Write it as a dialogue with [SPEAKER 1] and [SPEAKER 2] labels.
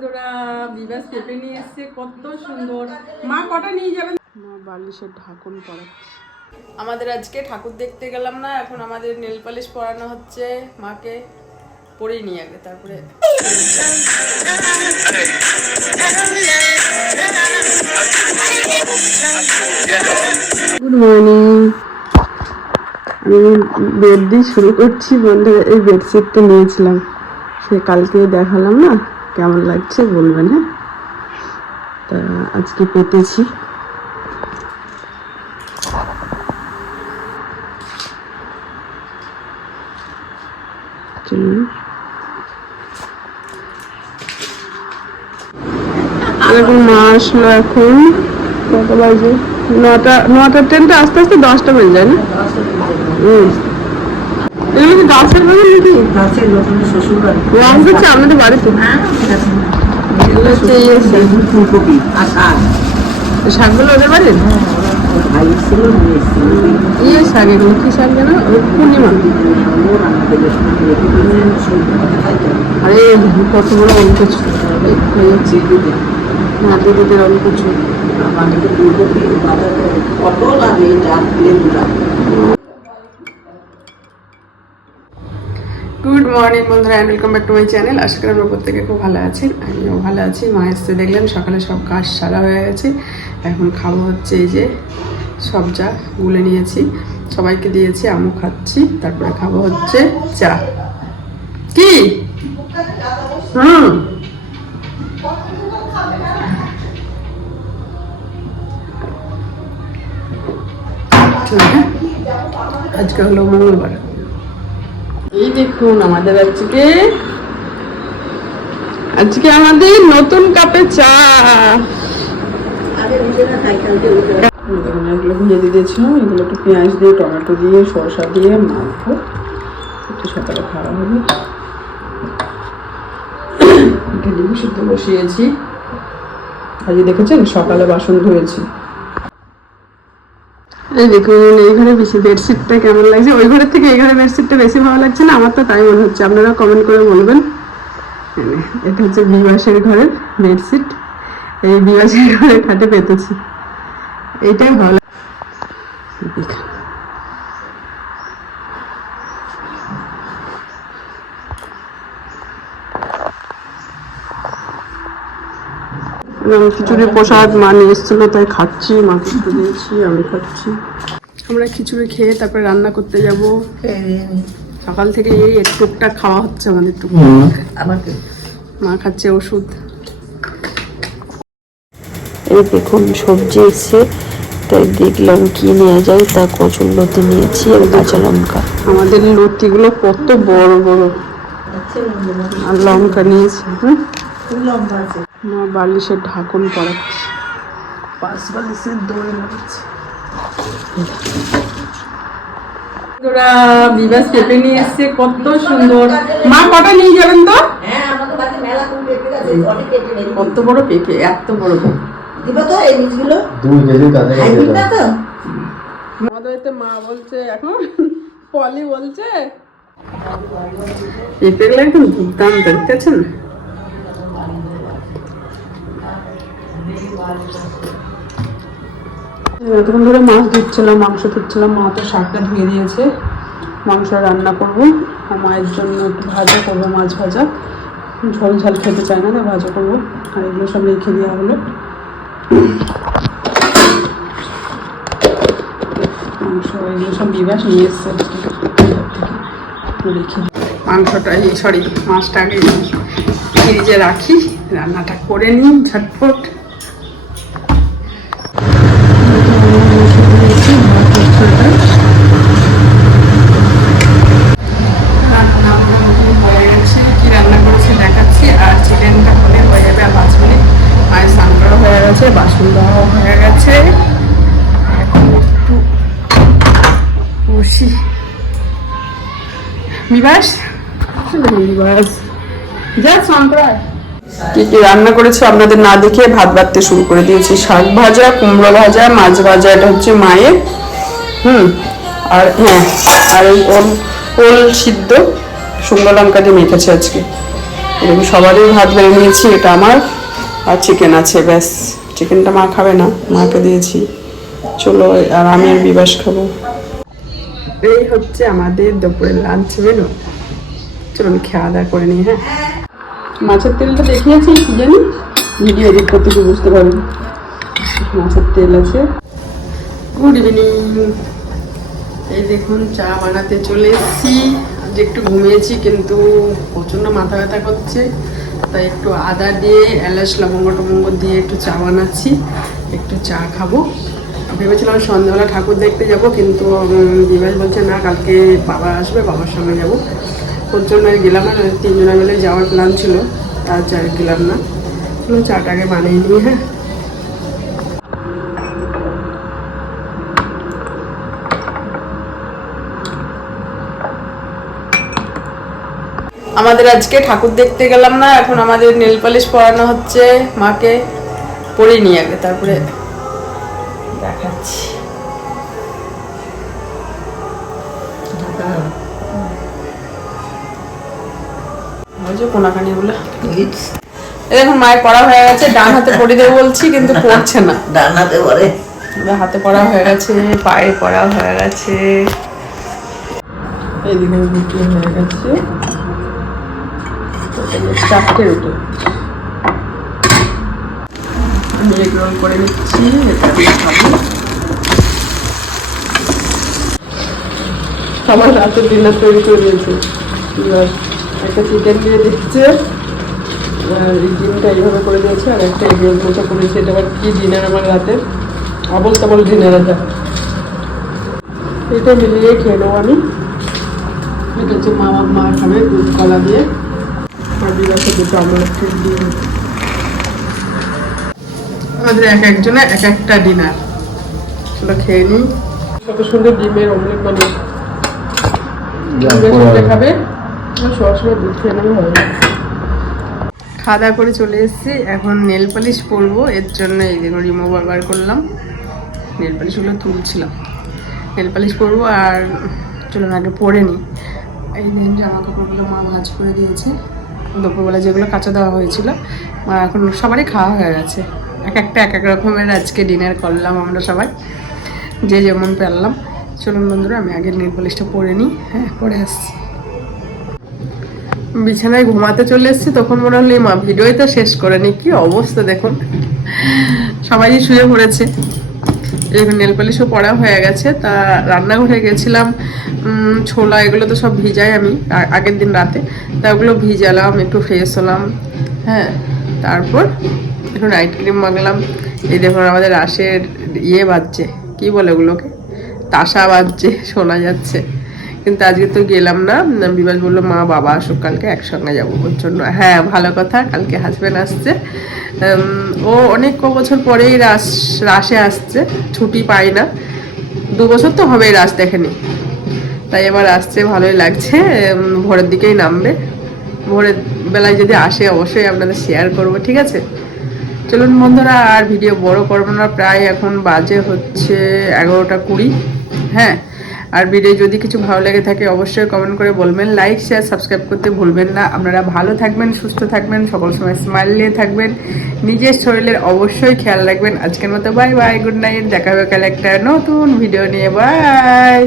[SPEAKER 1] বন্ধুরা বিবাস পেঁপে নিয়ে এসছে কত সুন্দর। মা কটা নিয়ে যাবেন মা বালিশের ঢাকন পরাচ্ছে। আমাদের আজকে ঠাকুর দেখতে গেলাম না এখন আমাদের নেল পালিশ পরানো হচ্ছে মাকে। পরেই নিয়ে আগে তারপরে। গুড মর্নিং আমি বেড দিয়ে শুরু করছি বন্ধুরা এই বেডশিটটা নিয়েছিলাম। সে কালকে দেখালাম না। কেমন লাগছে বলবেন হ্যাঁ? তা আজকে পেতেছি। এরকম মা আসলো এখন। কত বাজে? নটা নটার ট্রেনটা আস্তে আস্তে দশটা বেজে যায় না? হুম। এগুলো কি গাছের বাগান নাকি?
[SPEAKER 2] গাছের নতুন শ্বশুর বাড়ি।
[SPEAKER 1] রং করছে আমাদের বাড়িতে। এগুলো হচ্ছে।
[SPEAKER 2] ফুলকপি আর শাক।
[SPEAKER 1] শাকগুলো ওদের বাড়ির?
[SPEAKER 2] ভাই ছিল
[SPEAKER 1] ইয়ে শাক এগুলো কি শাক যেন? পূর্ণিমা। আরে কত বড় অল্প ছিল হয়ে হ্যাঁ দিদিদের অল্প ছিল
[SPEAKER 2] আমাদেরকে ফুলকপি বাজারে কত লাগে এটা
[SPEAKER 1] গুড মর্নিং বন্ধুরা and welcome back to my channel আশা করি আমরা প্রত্যেকে খুব ভালো আছেন আমিও ভালো আছি। মা এসে দেখলেন, সকালে সব কাজ সারা হয়ে গেছে। এখন খাব হচ্ছে এই যে সব সবজা গুলে নিয়েছি। সবাইকে দিয়েছি আমু খাচ্ছি। তারপরে খাব হচ্ছে চা। কি? হুম। আজকে হলো মঙ্গলবার। এই দেখুন আমাদের আজকে আজকে আমাদের নতুন কাপে চা। এগুলো ভেজে দিয়ে দিয়েছিলাম এগুলো একটু পেঁয়াজ দিয়ে, টমেটো দিয়ে শসা দিয়ে মাখবো একটু সকালে খাওয়া হবে। ডিম সিদ্ধ বসিয়েছি। আজকে দেখেছেন, সকালে বাসন ধুয়েছি। এই দেখুন, এই ঘরে বেশি বেডশিটটা কেমন লাগছে? ওই ঘরের থেকে এই ঘরে বেডশিটটা বেশি ভালো লাগছে না? আমার তো তাই মনে হচ্ছে। আপনারা কমেন্ট করে বলবেন। এটা হচ্ছে বিবাসের ঘরের বেডশিট এই বিবাসের ঘরে খাটে পেতেছি। এইটাই ভালো। দেখুন। খিচুড়ি প্রসাদ মা নিয়ে এসেছিল তাই খাচ্ছি মাকে একটু দিয়েছি আমি খাচ্ছি। আমরা খিচুড়ি খেয়ে তারপরে রান্না করতে যাব। সকাল থেকে এই একটু টুকটাক খাওয়া হচ্ছে আমাদের একটু
[SPEAKER 2] আমাকে।
[SPEAKER 1] মা খাচ্ছে ওষুধ।
[SPEAKER 3] এই দেখুন সবজি এসছে তাই দেখলাম কি নেওয়া যায় তা কচুর লতি নিয়েছি আর কাঁচা লঙ্কা।
[SPEAKER 1] আমাদের লতিগুলো কত বড় বড়। আর লঙ্কা নিয়েছি হুম?
[SPEAKER 2] খুব লম্বা আছে।
[SPEAKER 1] মা বালিশের ঢাকন পরাচ্ছে। পাঁচ বালিশের দড়ি লাগাচ্ছে বন্ধুরা বিবাস পেঁপে নিয়ে এসছে কত সুন্দর। মা কটা নিয়ে যাবেন তো?
[SPEAKER 2] হ্যাঁ
[SPEAKER 1] কত বড় পেঁপে এত বড় পেঁপে।
[SPEAKER 2] দিবা তো এই বীজগুলো
[SPEAKER 4] দুই কেজি তাদের
[SPEAKER 2] তো।
[SPEAKER 1] আমাদের মা বলছে এখন পলি বলছে। পেঁপেগুলো একদম দুর্দান্ত দেখতেছেন এতক্ষণ ধরে মাছ ধুচ্ছিলাম, মাংস ধুচ্ছিলাম, মা তো শাকটা ধুয়ে দিয়েছে। মাংস রান্না করব, আর মায়ের জন্য একটু ভাজা করব, মাছ ভাজা। ঝোল ঝাল খেতে চায় না, তাই ভাজা করব। আর এগুলো সব রেখে দেওয়া হলো। মাংস, এগুলো সব বিবাস নিয়ে এসছে। রেখে মাংসটা সরি, মাছটা আগে ফ্রিজে রাখি, রান্নাটা করে নিই, ঝটপট। বিবাস? বিবাস। যা করা কি কি রান্না করেছি? আপনাদের না দেখে ভাত বাড়তে শুরু করে দিয়েছি। শাক ভাজা কুমড়ো ভাজা মাছ ভাজা এটা হচ্ছে মায়ের। হুম আর হ্যাঁ আর এই ওল ওল সিদ্ধ শুকনো লঙ্কা দিয়ে মেখেছে আজকে। এরকম সবারই ভাত বেড়ে নিয়েছি এটা আমার। আর চিকেন আছে ব্যাস। চিকেনটা মা খাবে না মাকে দিয়েছি। চলো আর আমি আর বিবাস খাব। এই হচ্ছে আমাদের দুপুরের লাঞ্চ মেনু চলুন খাওয়া দাওয়া করে নিই হ্যাঁ। মাছের তেলটা দেখিয়েছি, কি জানি? ভিডিও এডিট করতে গিয়ে বুঝতে পারবেন মাছের তেল আছে। গুড ইভিনিং এই দেখুন, চা বানাতে চলে এসেছি। আজ একটু ঘুমিয়েছি, কিন্তু প্রচণ্ড মাথা ব্যথা করছে। তাই একটু আদা দিয়ে, এলাচ লবঙ্গ টবঙ্গ দিয়ে একটু চা বানাচ্ছি। একটু চা খাব। ভেবেছিলাম সন্ধ্যাবেলা ঠাকুর দেখতে যাব, কিন্তু দিবাস বলছে, না, কালকে বাবা আসবে, বাবার সঙ্গে যাব। ওর জন্য আর গেলাম নইলে তিনজনে মিলে যাওয়ার প্ল্যান ছিল, তার চা গেলাম না। চাটাকে বানিয়ে নিই হ্যাঁ। আমাদের আজকে ঠাকুর দেখতে গেলাম না, এখন আমাদের নেল পালিশ পরানো হচ্ছে মাকে, পরিয়ে নিয়ে আগে, তারপরে দেখাচ্ছি। দেখুন মায়ের পড়া হয়ে গেছে ডান হাতে পড়ে দেবো বলছি কিন্তু পড়ছে না।
[SPEAKER 2] ডানাতে পরে
[SPEAKER 1] এবার হাতে পড়া হয়ে গেছে পায়ে পড়া হয়ে গেছে। এইদিকে রুটি হয়ে গেছে। চারটে রুটি আমি এগ রোল করে নিচ্ছি এটা আমি খাব সবার রাতের ডিনার তৈরি করে দিয়েছে। একটা চিকেন দিয়ে দিচ্ছে। ডিমটা এইভাবে করে দিয়েছে, আর একটা এগ রোল মতো করেছে এটা আবার কি ডিনার আমার রাতের আবল তাবল ডিনার এটা। এটা মিলিয়ে খেয়ে নেব আমি। এটা হচ্ছে মা মা খাবে দুধ, কলা দিয়ে। আমরা আমাদের এক একজনে এক একটা ডিনার খেয়ে নিই। কত সুন্দর ডিমের অমলেট বানিয়ে ডিমের খাবে। সবসময় দুধ খেয়ে নেবে হবে খাওয়া দাওয়া করে চলে এসেছি। এখন নেল পালিশ পরবো। এর জন্য এই দেখুন রিমুভার বার করলাম। নেল পালিশগুলো তুলছিলাম। নেল পালিশ পরবো আর চলুন আগে পরে নিই। এই দিন জামা কাপড়গুলো মা ভাজ করে দিয়েছে। দুপুরবেলা যেগুলো কাঁচা দেওয়া হয়েছিল মা এখন সবারই খাওয়া হয়ে গেছে। এক একটা এক এক রকমের আজকে ডিনার করলাম আমরা সবাই। যে যেমন পেলাম। চলুন বন্ধুরা, আমি আগে নেল পালিশটা পরে নিই। হ্যাঁ পরে আসছি। বিছানায় ঘুমাতে চলে এসেছি, তখন মনে হলো মা ভিডিওই তো শেষ করে নি কি অবস্থা দেখুন। সবাই শুয়ে পড়েছে। এরকম নেল পালিশও পড়া হয়ে গেছে। তা রান্নাঘরে গেছিলাম ছোলা, এগুলো তো সব ভিজাই আমি আগের দিন রাতে। তা ওগুলো ভিজালাম, একটু ফ্রেশ হলাম। হ্যাঁ তারপর একটু নাইট ক্রিম মাগলাম এই দেখুন, আমাদের রাশের ইয়ে বাজছে। কি বলে ওগুলোকে? তাসা বাজছে, শোনা যাচ্ছে। কিন্তু আজকে তো গেলাম না। বিবাস বলল, মা, বাবা আসুক, কালকে একসঙ্গে যাব। জন্য হ্যাঁ ভালো কথা, কালকে হাজব্যান্ড আসছে। ও অনেক ক বছর পরেই রাস, রাসে আসছে, ছুটি পায় না। দু বছর তো হবেই রাস দেখেনি। তাই এবার আসছে, ভালোই লাগছে। ভোরের দিকেই নামবে। ভোরের বেলায় যদি আসে, অবশ্যই আপনাদের শেয়ার করব, ঠিক আছে? চলুন বন্ধুরা, আর ভিডিও বড় করব না। প্রায় এখন বাজে হচ্ছে এগারোটা কুড়ি। হ্যাঁ আর ভিডিও যদি কিছু ভালো লেগে থাকে, অবশ্যই কমেন্ট করে বলবেন। লাইক শেয়ার সাবস্ক্রাইব করতে ভুলবেন না। আপনারা ভালো থাকবেন, সুস্থ থাকবেন, সকল সময় স্মাইল নিয়ে থাকবেন। নিজের শরীরের অবশ্যই খেয়াল রাখবেন। আজকের মতো বাই বাই গুড নাইট দেখা হবে কাল একটা নতুন ভিডিও নিয়ে। বাই